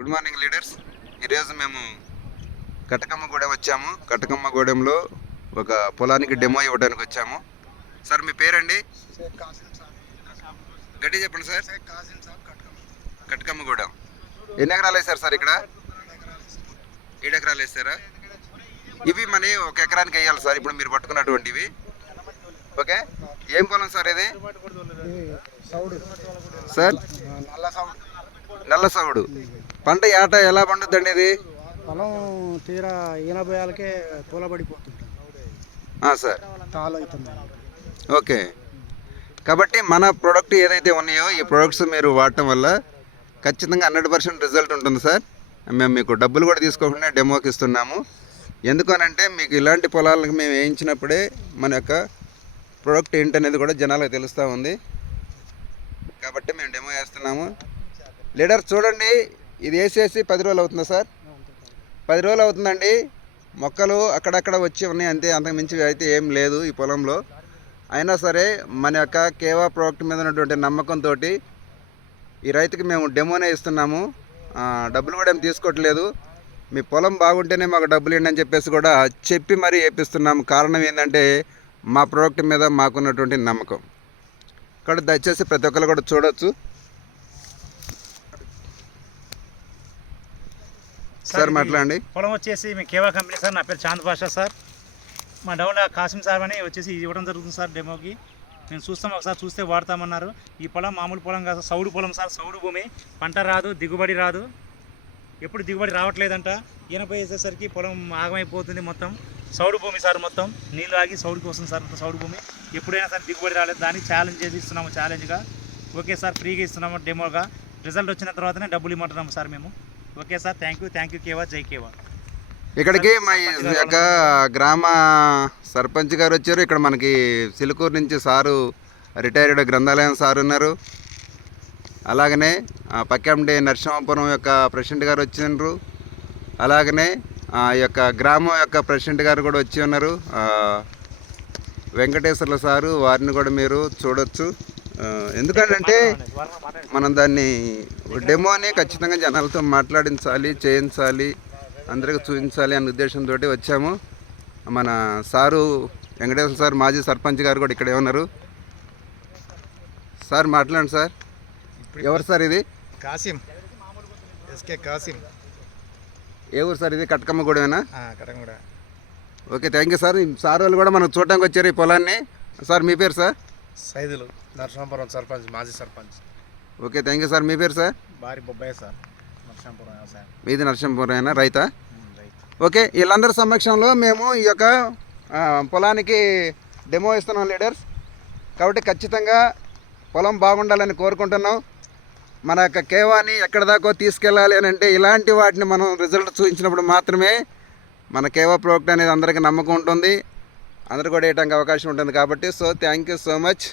Good morning leaders. ఈరోజు మేము కటకమ్మగూడెం వచ్చాము. కటకమ్మగూడెంలో ఒక పొలానికి డెమో ఇవ్వడానికి వచ్చాము. సార్ మీ పేరండి? గట్టి చెప్పండి సార్. కటకమ్మగూడెం ఎన్ని ఎకరాలు వేసారు సార్ ఇక్కడ? ఏడు ఎకరాలు వేస్తారా? ఇవి మనీ ఒక ఎకరానికి వేయాలి సార్ ఇప్పుడు మీరు పట్టుకున్నటువంటివి. ఓకే? ఏం పొలం సార్ ఇది? సార్? నల్ల సౌడు. పంట ఏట ఎలా పండుద్దండి ఇది? పొలం తీరా ఎనభై ఏళ్ళకే తూలబడిపోతుంది సార్. ఓకే. కాబట్టి మన ప్రోడక్ట్ ఏదైతే ఉన్నాయో ఈ ప్రొడక్ట్స్ మీరు వాడటం వల్ల ఖచ్చితంగా హండ్రెడ్ పర్సెంట్ రిజల్ట్ ఉంటుంది సార్. మేము మీకు డబ్బులు కూడా తీసుకోకుండా డెమోకి ఇస్తున్నాము. ఎందుకనంటే మీకు ఇలాంటి పొలాలకు మేము వేయించినప్పుడే మన యొక్క ప్రోడక్ట్ ఏంటనేది కూడా జనాలకు తెలుస్తూ ఉంది. కాబట్టి మేము డెమో వేస్తున్నాము. లీడర్ చూడండి. ఇది వేసేసి పది రోజులు అవుతుందా సార్? పది రోజులు అవుతుందండి. మొక్కలు అక్కడక్కడ వచ్చి ఉన్నాయి అంతే అంతకుమించి అయితే ఏం లేదు ఈ పొలంలో. అయినా సరే మన యొక్క కేవా ప్రోడక్ట్ మీద ఉన్నటువంటి నమ్మకంతో ఈ రైతుకి మేము డెమోనే ఇస్తున్నాము. డబ్బులు కూడా ఏం తీసుకోవట్లేదు. మీ పొలం బాగుంటేనే మాకు డబ్బులు ఇవ్వండి అని చెప్పేసి కూడా చెప్పి మరీ వేపిస్తున్నాము కారణం ఏంటంటే మా ప్రోడక్ట్ మీద మాకున్నటువంటి నమ్మకం. ఇక్కడ దయచేసి ప్రతి ఒక్కరు కూడా చూడొచ్చు. సార్ మాట్లాడండి. పొలం వచ్చేసి మీ కేవా కంపెనీ సార్ నా పేరు చాంద్ పాషా సార్. మా డౌన్లో కాసిం సార్ అని వచ్చేసి ఇవ్వడం జరుగుతుంది సార్ డెమోకి. మేము చూస్తాం ఒకసారి చూస్తే వాడతామన్నారు. ఈ పొలం మామూలు పొలం కాదు సౌడు పొలం సార్ సౌడు భూమి. పంట రాదు దిగుబడి రాదు. ఎప్పుడు దిగుబడి రావట్లేదంట. ఈయనపై వేసేసరికి పొలం ఆగమైపోతుంది మొత్తం. సౌడు భూమి సార్ మొత్తం. నీళ్ళు ఆగి సౌడుకి వస్తుంది సార్ మొత్తం సౌడు భూమి. ఎప్పుడైనా సరే దిగుబడి రాలేదు. దాన్ని ఛాలెంజ్ చేసి ఇస్తున్నాము ఛాలెంజ్గా ఓకే సార్ ఫ్రీగా ఇస్తున్నాము డెమోగా. రిజల్ట్ వచ్చిన తర్వాతనే డబ్బులు ఇమ్మంటున్నాము సార్ మేము. Okay sir thank you thank you కేవా జై కేవా ఇక్కడికి మా ఈ యొక్క గ్రామ సర్పంచ్ గారు వచ్చారు. ఇక్కడ మనకి సిలుకూరు నుంచి సారు రిటైర్డ్ గ్రంథాలయం సార్ ఉన్నారు. అలాగనే పక్కండి నరసింహాపురం యొక్క ప్రెసిడెంట్ గారు వచ్చిండ్రు అలాగనే ఆ యొక్క గ్రామం యొక్క ప్రెసిడెంట్ గారు కూడా వచ్చి ఉన్నారు. వెంకటేశ్వర్ల సారు వారిని కూడా మీరు చూడొచ్చు. ఎందుకంటే మనం దాన్ని డెమోని ఖచ్చితంగా జనాలతో మాట్లాడించాలి చేయించాలి అందరికీ చూపించాలి అనే ఉద్దేశంతో వచ్చాము. మన సారు వెంకటేశ్వర సార్ మాజీ సర్పంచ్ గారు కూడా ఇక్కడే ఉన్నారు. సార్ మాట్లాడండి సార్. ఎవరు సార్ ఇది? కాసిం. ఎస్కే కాసిం. ఏ ఊరు సార్ ఇది? కట్కమ్మగూడేనా Katangooda okay thank you sir sir వాళ్ళు కూడా మనం చూడడానికి వచ్చారు ఈ పొలాన్ని. సార్ మీ పేరు సార్? సైదులు నరసింహాపురం సర్పంచ్ మాజీ sarpanch. Okay thank you sir. మీ పేరు సార్? భారీ బొబ్బాయి సార్ నరసింహాపురం వ్యవసాయం. మీది నరసింహపురం రైతా? ఓకే వీళ్ళందరి సమక్షంలో మేము ఈ యొక్క పొలానికి డెమో ఇస్తున్నాం లీడర్స్. కాబట్టి ఖచ్చితంగా పొలం బాగుండాలని కోరుకుంటున్నాం. మన యొక్క కేవాని ఎక్కడ దాకో తీసుకెళ్ళాలి అని అంటే ఇలాంటి వాటిని మనం రిజల్ట్ చూపించినప్పుడు మాత్రమే మన కేవా ప్రోడక్ట్ అనేది అందరికీ నమ్మకం ఉంటుంది. అందరు కూడా వేయడానికి అవకాశం ఉంటుంది కాబట్టి so thank you so much